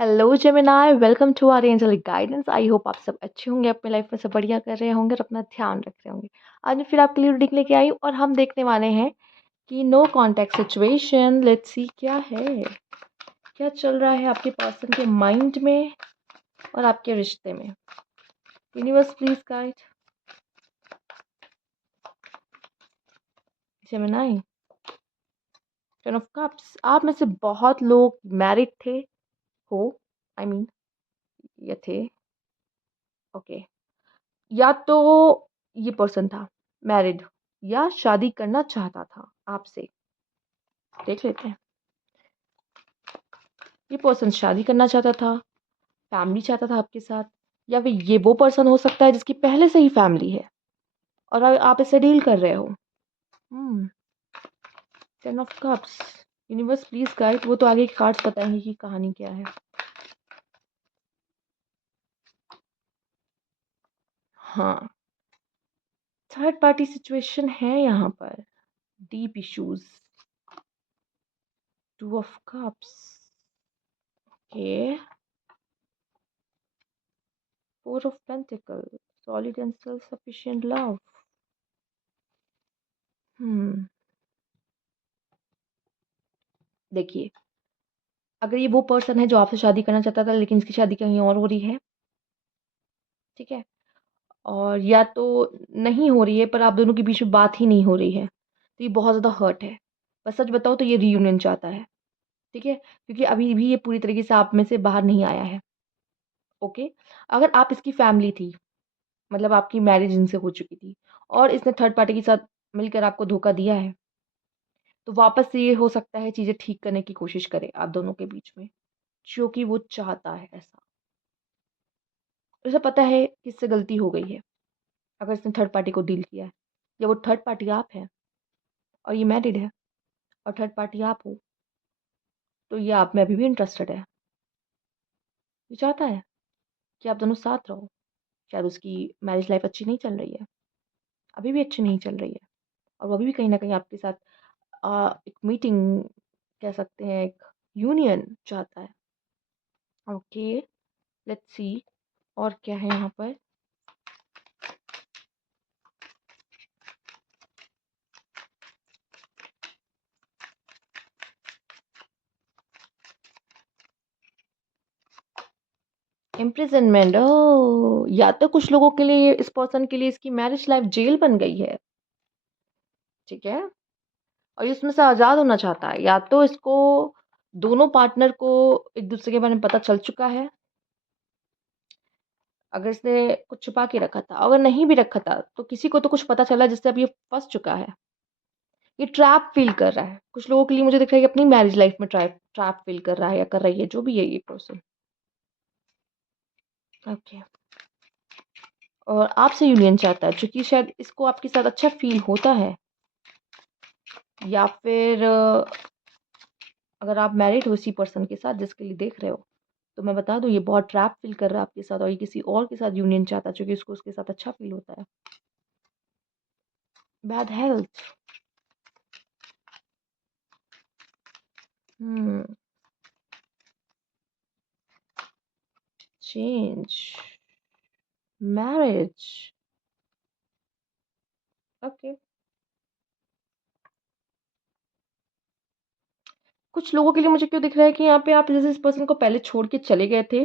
Hello Gemini, welcome to our angelic guidance. I hope आप सब अच्छे होंगे, अपनी लाइफ में सब बढ़िया कर रहे होंगे और अपना ध्यान रख रहे होंगे। आज मैं फिर आपके लिए रीडिंग लेके आई हूँ और हम देखने वाले हैं कि no contact situation. Let's see क्या है, क्या चल रहा है आपके पर्सन के माइंड में और आपके रिश्ते में। Universe please guide Gemini. Ten of cups. आप में से बहुत लोग मैरिड थे हो, आई मीन ये थे, ओके। या तो ये पर्सन था मैरिड या शादी करना चाहता था आपसे। देख लेते हैं। ये पर्सन शादी करना चाहता था, फैमिली चाहता था आपके साथ, या फिर ये वो पर्सन हो सकता है जिसकी पहले से ही फैमिली है और आप इससे डील कर रहे हो। हम्म। Ten of cups. Universe please guide. वो तो आगे के कार्ड्स बताएंगे कि कहानी क्या है। हाँ, थर्ड पार्टी सिचुएशन है यहाँ पर। Deep issues. Two of cups, okay. Four of pentacles, solid and self sufficient love. हम्म। देखिए, अगर ये वो पर्सन है जो आपसे शादी करना चाहता था लेकिन इसकी शादी कहीं और हो रही है, ठीक है, और या तो नहीं हो रही है पर आप दोनों के बीच में बात ही नहीं हो रही है, तो ये बहुत ज़्यादा हर्ट है। बस सच बताओ तो ये रीयूनियन चाहता है, ठीक है, क्योंकि अभी भी ये पूरी तरीके से आप में से बाहर नहीं आया है। ओके। अगर आप इसकी फैमिली थी, मतलब आपकी मैरिज इनसे हो चुकी थी और इसने थर्ड पार्टी के साथ मिलकर आपको धोखा दिया है, तो वापस से ये हो सकता है चीज़ें ठीक करने की कोशिश करे आप दोनों के बीच में, जो कि वो चाहता है ऐसा। उसे पता है कि इससे गलती हो गई है अगर इसने थर्ड पार्टी को डील किया है, या वो थर्ड पार्टी आप है और ये मैरिड है और थर्ड पार्टी आप हो, तो ये आप में अभी भी इंटरेस्टेड है। ये चाहता है कि आप दोनों साथ रहो। शायद उसकी मैरिज लाइफ अच्छी नहीं चल रही है, अभी भी अच्छी नहीं चल रही है, और वो अभी भी कहीं ना कहीं आपके साथ एक मीटिंग कह सकते हैं, एक यूनियन चाहता है। ओके, लेट्स सी और क्या है यहाँ पर। इम्प्रिजनमेंट। ओ, या तो कुछ लोगों के लिए, इस पर्सन के लिए इसकी मैरिज लाइफ जेल बन गई है, ठीक है, और ये इसमें से आज़ाद होना चाहता है। या तो इसको, दोनों पार्टनर को एक दूसरे के बारे में पता चल चुका है, अगर इसने कुछ छुपा के रखा था, अगर नहीं भी रखा था तो किसी को तो कुछ पता चला जिससे अब ये फंस चुका है। ये ट्रैप फील कर रहा है। कुछ लोगों के लिए मुझे दिख रहा है कि अपनी मैरिज लाइफ में ट्रैप ट्रैप फील कर रहा है या कर रही है, जो भी है ये पर्सन। ओके। और आपसे यूनियन चाहता है, क्योंकि शायद इसको आपके साथ अच्छा फील होता है, या फिर अगर आप मैरिड हो इसी पर्सन के साथ जिसके लिए देख रहे हो, तो मैं बता दूं ये बहुत ट्रैप फील कर रहा है आपके साथ और ये किसी और के साथ यूनियन चाहता है क्योंकि उसको उसके साथ अच्छा फील होता है। Bad health. हम्म। चेंज। मैरिज। ओके। कुछ लोगों के लिए मुझे क्यों दिख रहा है कि यहाँ पे आप जैसे इस पर्सन को पहले छोड़ के चले गए थे,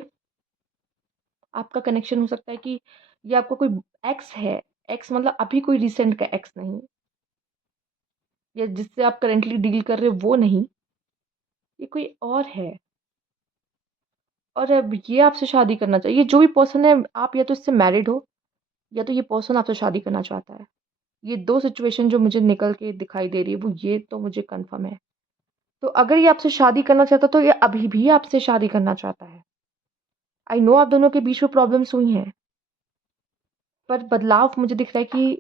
आपका कनेक्शन हो सकता है कि ये आपका कोई एक्स है। एक्स मतलब अभी कोई रिसेंट का एक्स नहीं, या जिससे आप करेंटली डील कर रहे हो वो नहीं, ये कोई और है। और अब ये आपसे शादी करना चाहिए। ये जो भी पर्सन है, आप या तो इससे मैरिड हो या तो ये पर्सन आपसे शादी करना चाहता है। ये दो सिचुएशन जो मुझे निकल के दिखाई दे रही है, वो ये तो मुझे कंफर्म है। तो अगर ये आपसे शादी करना चाहता तो ये अभी भी आपसे शादी करना चाहता है। आई नो आप दोनों के बीच में प्रॉब्लम्स हुई हैं, पर बदलाव मुझे दिख रहा है कि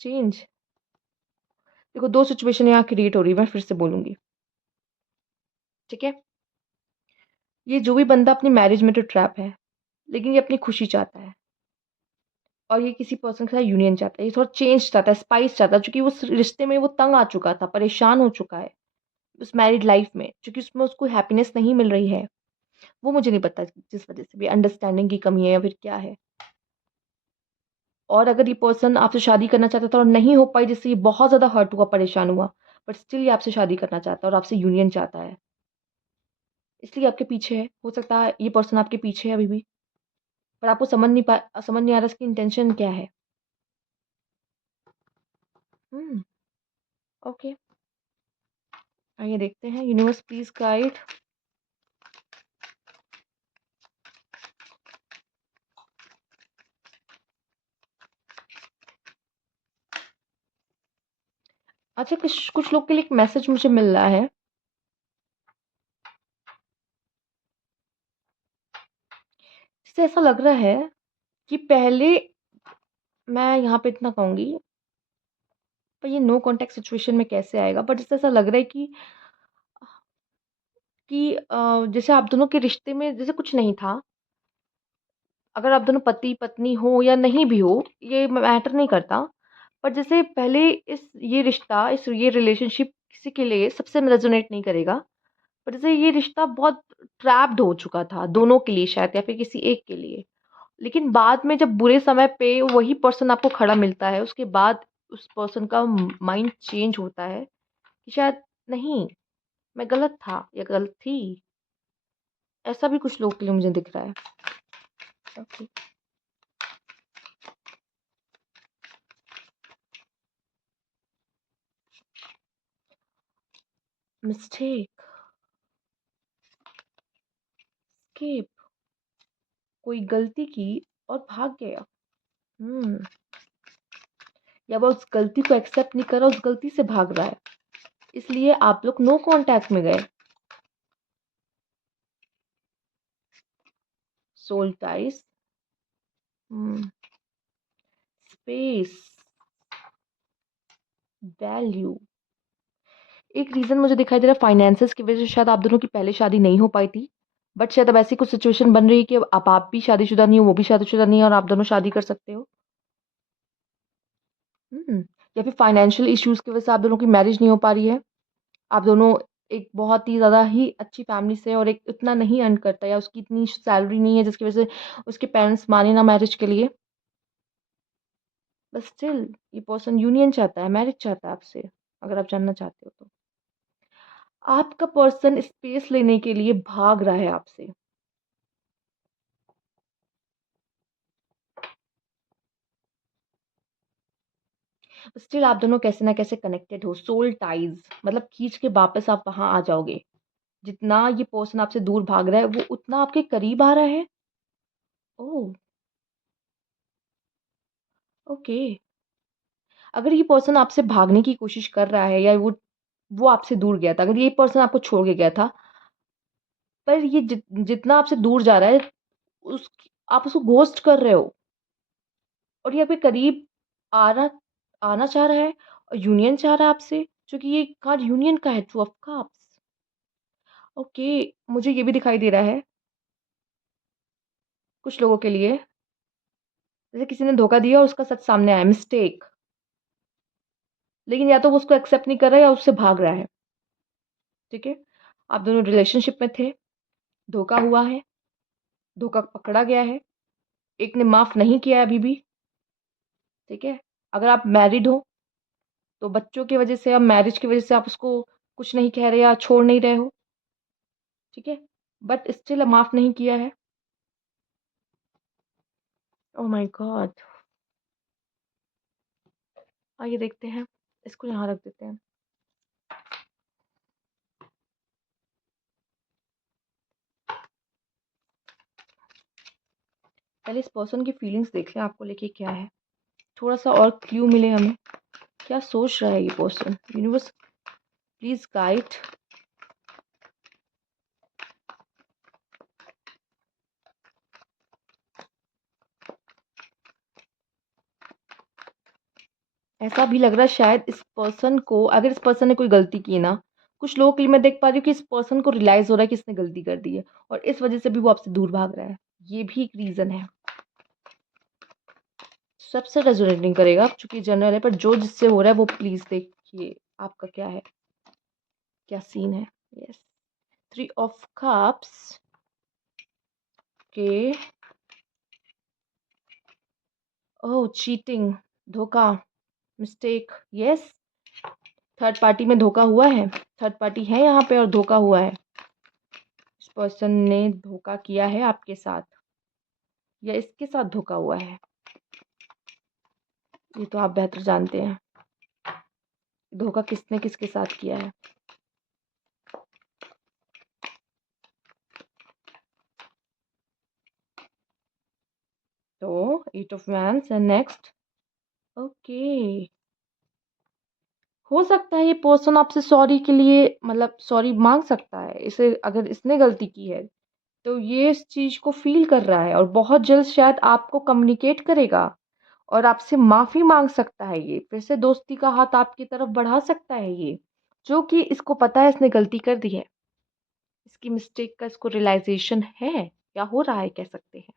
चेंज। देखो, दो सिचुएशन यहाँ क्रिएट हो रही है, मैं फिर से बोलूंगी, ठीक है। ये जो भी बंदा अपनी मैरिज में तो ट्रैप है, लेकिन ये अपनी खुशी चाहता है, और ये किसी पर्सन के साथ यूनियन चाहता है। ये थोड़ा चेंज चाहता है, स्पाइस चाहता है, क्योंकि वो उस रिश्ते में वो तंग आ चुका था, परेशान हो चुका है उस मैरिड लाइफ में, क्योंकि उसमें उसको हैप्पीनेस नहीं मिल रही है। वो मुझे नहीं पता जिस वजह से भी, अंडरस्टैंडिंग की कमी है या फिर क्या है। और अगर ये पर्सन आपसे शादी करना चाहता था और नहीं हो पाई, जिससे ये बहुत ज़्यादा हर्ट हुआ, परेशान हुआ, बट स्टिल ये आपसे शादी करना चाहता है और आपसे यूनियन चाहता है, इसलिए आपके पीछे है। हो सकता है ये पर्सन आपके पीछे है अभी भी, पर आपको समझ नहीं आ रहा इसकी इंटेंशन क्या है। हम्म। ओके, आइए देखते हैं। Universe please guide. अच्छा, कुछ कुछ लोग के लिए एक मैसेज मुझे मिल रहा है। जिससे ऐसा लग रहा है कि पहले, मैं यहाँ पे इतना कहूंगी, पर ये नो कॉन्टेक्ट सिचुएशन में कैसे आएगा, बट इससे ऐसा लग रहा है कि जैसे आप दोनों के रिश्ते में जैसे कुछ नहीं था। अगर आप दोनों पति पत्नी हो या नहीं भी हो, ये मैटर नहीं करता। पर जैसे पहले ये रिलेशनशिप किसी के लिए सबसे रेजोनेट नहीं करेगा। पर जैसे ये रिश्ता बहुत ट्रैप्ड हो चुका था दोनों के लिए शायद, या फिर किसी एक के लिए। लेकिन बाद में जब बुरे समय पे वही पर्सन आपको खड़ा मिलता है, उसके बाद उस पर्सन का माइंड चेंज होता है कि शायद नहीं, मैं गलत था या गलत थी। ऐसा भी कुछ लोग के लिए मुझे दिख रहा है। ओके। मिस्टेक, स्केप, कोई गलती की और भाग गया। हम्म। या वह उस गलती को एक्सेप्ट नहीं कर रहा, उस गलती से भाग रहा है, इसलिए आप लोग नो कांटेक्ट में गए। Soul ties, space, value. एक रीजन मुझे दिखाई दे रहा है फाइनेंसेस की वजह से, शायद आप दोनों की पहले शादी नहीं हो पाई थी, बट शायद अब ऐसी कुछ सिचुएशन बन रही है कि अब आप भी शादीशुदा नहीं हो, वो भी शादीशुदा नहीं है, और आप दोनों शादी कर सकते हो। हम्म। या फिर फाइनेंशियल इश्यूज की वजह से आप दोनों की मैरिज नहीं हो पा रही है। आप दोनों एक बहुत ही ज़्यादा ही अच्छी फैमिली से, और एक इतना नहीं अर्न करता, या उसकी इतनी सैलरी नहीं है जिसकी वजह से उसके पेरेंट्स माने ना मैरिज के लिए। बट स्टिल ये पर्सन यूनियन चाहता है, मैरिज चाहता है आपसे, अगर आप जानना चाहते हो तो। आपका पर्सन स्पेस लेने के लिए भाग रहा है आपसे। स्टिल आप दोनों कैसे ना कैसे कनेक्टेड हो, सोल टाइज, मतलब खींच के वापस आप वहां आ जाओगे। जितना ये पर्सन आपसे दूर भाग रहा है, वो उतना आपके करीब आ रहा है। ओह। ओके। अगर ये पर्सन आपसे भागने की कोशिश कर रहा है, या वो आपसे दूर गया था, अगर ये पर्सन आपको छोड़ के गया था, पर ये जितना आपसे दूर जा रहा है, उस आप उसको घोस्ट कर रहे हो, और ये आपके करीब आना आना चाह रहा है, और यूनियन चाह रहा है आपसे, क्योंकि ये कार्ड यूनियन का है, टू ऑफ कप्स। ओके। मुझे ये भी दिखाई दे रहा है कुछ लोगों के लिए, जैसे किसी ने धोखा दिया और उसका सच सामने आया, मिस्टेक। लेकिन या तो वो उसको एक्सेप्ट नहीं कर रहा है, या उससे भाग रहा है। ठीक है। आप दोनों रिलेशनशिप में थे, धोखा हुआ है, धोखा पकड़ा गया है, एक ने माफ नहीं किया है अभी भी। ठीक है। अगर आप मैरिड हो, तो बच्चों की वजह से या मैरिज की वजह से आप उसको कुछ नहीं कह रहे या छोड़ नहीं रहे हो। ठीक है। बट स्टिल माफ नहीं किया है। Oh my God. आइए देखते हैं, इसको यहाँ रख देते हैं। पहले इस पर्सन की फीलिंग्स देख लें, आपको लेके क्या है, थोड़ा सा और क्लू मिले हमें। क्या सोच रहा है ये पर्सन? Universe please guide. ऐसा भी लग रहा है शायद इस पर्सन को, अगर इस पर्सन ने कोई गलती की ना, कुछ लोगों के लिए मैं देख पा रही हूँ कि इस पर्सन को रियलाइज हो रहा है कि इसने गलती कर दी है, और इस वजह से भी वो आपसे दूर भाग रहा है। ये भी एक रीजन है। सबसे रेजोनेट नहीं करेगा क्योंकि जनरल है, पर जो जिससे हो रहा है वो प्लीज देखिए आपका क्या है, क्या सीन है। Yes. Three of cups, okay. Oh, cheating, धोखा, मिस्टेक, यस। थर्ड पार्टी में धोखा हुआ है, थर्ड पार्टी है यहाँ पे और धोखा हुआ है। इस पर्सन ने धोखा किया है आपके साथ या इसके साथ धोखा हुआ है, ये तो आप बेहतर जानते हैं। धोखा किसने किसके साथ किया है। तो 8 of wands and next. Okay, हो सकता है ये पर्सन आपसे सॉरी के लिए मतलब सॉरी मांग सकता है। इसे अगर इसने गलती की है तो ये इस चीज को फील कर रहा है और बहुत जल्द शायद आपको कम्युनिकेट करेगा और आपसे माफी मांग सकता है। ये फिर से दोस्ती का हाथ आपकी तरफ बढ़ा सकता है ये, जो कि इसको पता है इसने गलती कर दी है। इसकी मिस्टेक का इसको रियलाइजेशन है या हो रहा है कह सकते हैं।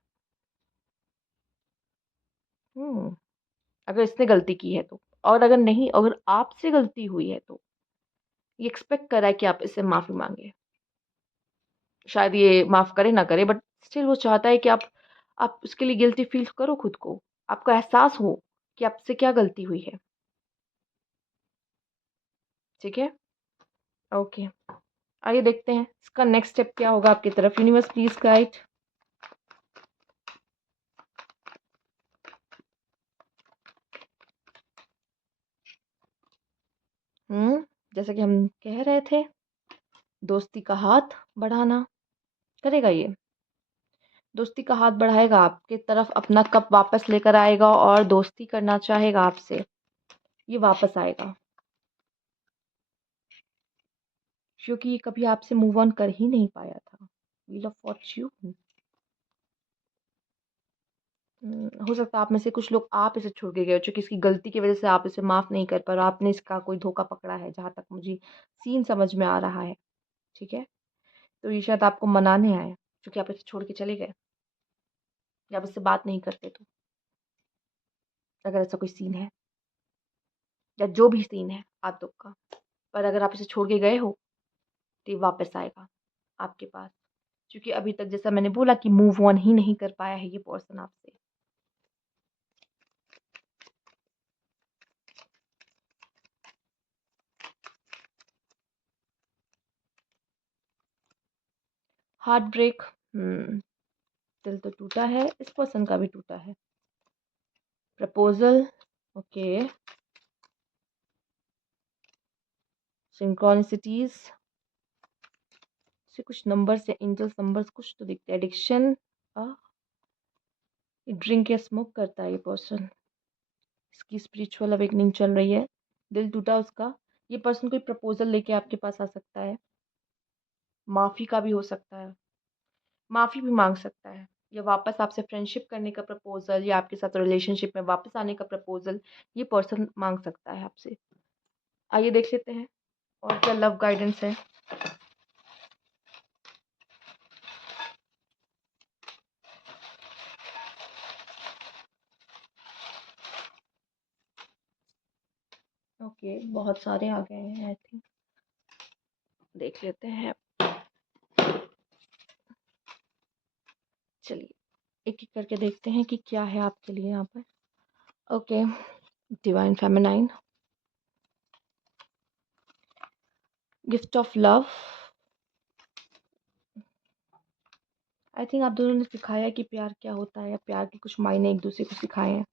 हम्म अगर इसने गलती की है तो, और अगर नहीं, अगर आपसे गलती हुई है तो ये एक्सपेक्ट कर रहा है कि आप इससे माफी मांगे। शायद ये माफ करे ना करे, बट स्टिल वो चाहता है कि आप उसके लिए गिल्टी फील करो खुद को, आपको एहसास हो कि आपसे क्या गलती हुई है। ठीक है, ओके। आइए देखते हैं इसका नेक्स्ट स्टेप क्या होगा आपकी तरफ। Universe please guide. जैसा कि हम कह रहे थे, दोस्ती का हाथ बढ़ाना करेगा ये। दोस्ती का हाथ बढ़ाएगा आपके तरफ, अपना कप वापस लेकर आएगा और दोस्ती करना चाहेगा आपसे। ये वापस आएगा क्योंकि ये कभी आपसे मूव ऑन कर ही नहीं पाया था। Wheel of Fortune. हो सकता है आप में से कुछ लोग आप इसे छोड़ के गए हो, जो कि इसकी गलती की वजह से आप इसे माफ नहीं कर पा रहे हो। आपने इसका कोई धोखा पकड़ा है, जहां तक मुझे सीन समझ में आ रहा है। ठीक है, तो ये शायद आपको मनाने आए क्योंकि आप इसे छोड़ के चले गए या आप इससे बात नहीं करते तो। अगर ऐसा कोई सीन है या जो भी सीन है आतुक का, पर अगर आप इसे छोड़ के गए हो तो ये वापस आएगा आपके पास, क्योंकि अभी तक जैसा मैंने बोला कि मूव ऑन ही नहीं कर पाया है ये पर्सन आपसे। Heartbreak. दिल तो टूटा है, इस पर्सन का भी टूटा है। Proposal, okay. सिंक्रोनिसिटीज से कुछ नंबर्स या एंजल्स नंबर्स कुछ तो दिखते हैं। एडिक्शन, ड्रिंक या स्मोक करता है ये पर्सन। इसकी स्पिरिचुअल अवेकनिंग चल रही है। दिल टूटा उसका। ये पर्सन कोई प्रपोजल लेके आपके पास आ सकता है। माफी का भी हो सकता है, माफी भी मांग सकता है, या वापस आपसे फ्रेंडशिप करने का प्रपोजल या आपके साथ रिलेशनशिप में वापस आने का प्रपोजल ये पर्सन मांग सकता है आपसे। आइए देख लेते हैं और क्या लव गाइडेंस है। ओके, बहुत सारे आ गए हैं आई थिंक। देख लेते हैं, चलिए एक एक करके देखते हैं कि क्या है आपके लिए यहाँ पर। Okay, divine feminine, gift of love. I think आप दोनों ने सिखाया है कि प्यार क्या होता है, या प्यार के कुछ मायने एक दूसरे को सिखाए हैं।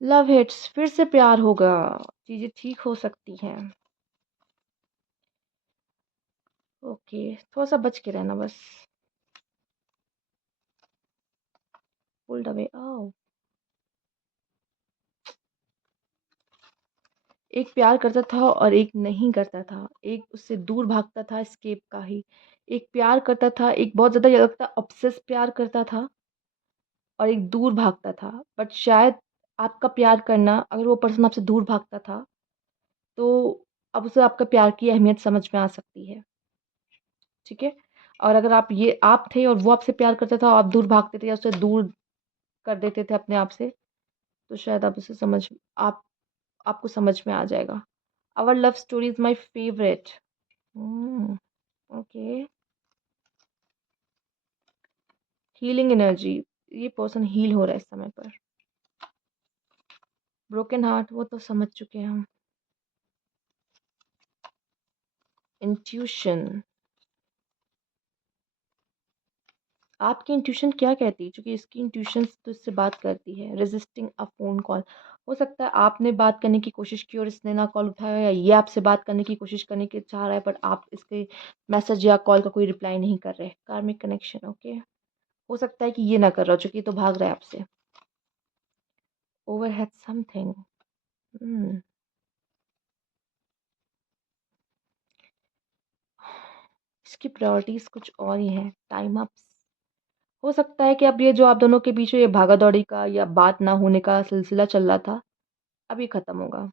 लव हिट्स, फिर से प्यार होगा, चीजें ठीक हो सकती हैं। ओके, थोड़ा सा बच के रहना बस। पुल्ड अवे, ओह। एक प्यार करता था और एक नहीं करता था, एक उससे दूर भागता था, एस्केप का ही। एक प्यार करता था, एक बहुत ज्यादा ये लगता ऑब्सेस प्यार करता था, और एक दूर भागता था। बट शायद आपका प्यार करना, अगर वो पर्सन आपसे दूर भागता था तो अब उसे आपका प्यार की अहमियत समझ में आ सकती है। ठीक है, और अगर आप थे और वो आपसे प्यार करता था और आप दूर भागते थे या उसे दूर कर देते थे अपने आप से, तो शायद आप उसे समझ आप आपको समझ में आ जाएगा। Our love story is my favourite. Okay, healing energy, ये पर्सन हील हो रहा है इस समय पर। ब्रोकन हार्ट, वो तो समझ चुके हैं हम। इंट्यूशन, आपकी इंट्यूशन क्या कहती है? क्योंकि इसकी इंट्यूशन तो इससे बात करती है। रेजिस्टिंग अ फोन कॉल, हो सकता है आपने बात करने की कोशिश की और इसने ना कॉल उठाया, या ये आपसे बात करने की कोशिश करने की चाह रहा है बट आप इसके मैसेज या कॉल का कोई रिप्लाई नहीं कर रहे। Karmic connection, okay. हो सकता है कि ये ना कर रहा हो क्योंकि ये तो भाग रहा है आपसे। ओवरहेड समथिंग, इसकी प्रायोरिटीज कुछ और ही हैं। टाइम अप, हो सकता है कि अब ये जो आप दोनों के बीच में ये भागा दौड़ी का या बात ना होने का सिलसिला चल रहा था, अब ये खत्म होगा।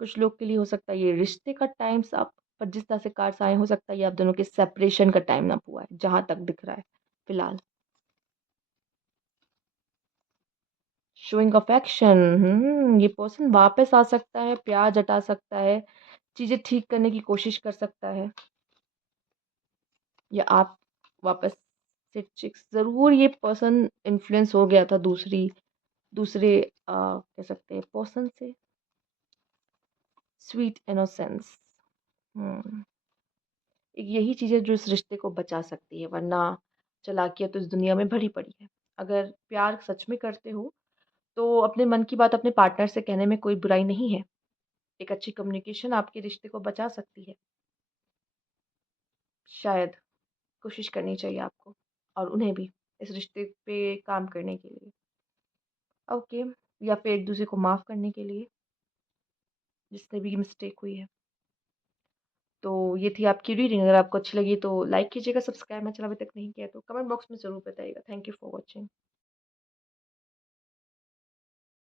कुछ लोग के लिए हो सकता है ये रिश्ते का टाइम्स अप, पर जिस तरह से कार्ड्स आए, हो सकता है ये आप दोनों के सेपरेशन का टाइम अप हुआ है, जहां तक दिख रहा है फिलहाल। शोइंग अफेक्शन, ये पर्सन वापस आ सकता है, प्यार जता सकता है, चीजें ठीक करने की कोशिश कर सकता है, या आप वापस से चिक्स जरूर। ये पर्सन इन्फ्लुएंस हो गया था दूसरे कह सकते हैं पर्सन से। स्वीट इनोसेंस, हम्म एक यही चीज़ है जो इस रिश्ते को बचा सकती है, वरना चालाकियाँ तो इस दुनिया में भरी पड़ी है। अगर प्यार सच में करते हो तो अपने मन की बात अपने पार्टनर से कहने में कोई बुराई नहीं है। एक अच्छी कम्युनिकेशन आपके रिश्ते को बचा सकती है। शायद कोशिश करनी चाहिए आपको, और उन्हें भी, इस रिश्ते पे काम करने के लिए। ओके, या फिर एक दूसरे को माफ़ करने के लिए, जिससे भी मिस्टेक हुई है। तो ये थी आपकी रीडिंग। अगर आपको अच्छी लगी तो लाइक कीजिएगा, सब्सक्राइब मेरा चैनल अभी तक नहीं किया तो कमेंट बॉक्स में ज़रूर बताइएगा। Thank you for watching.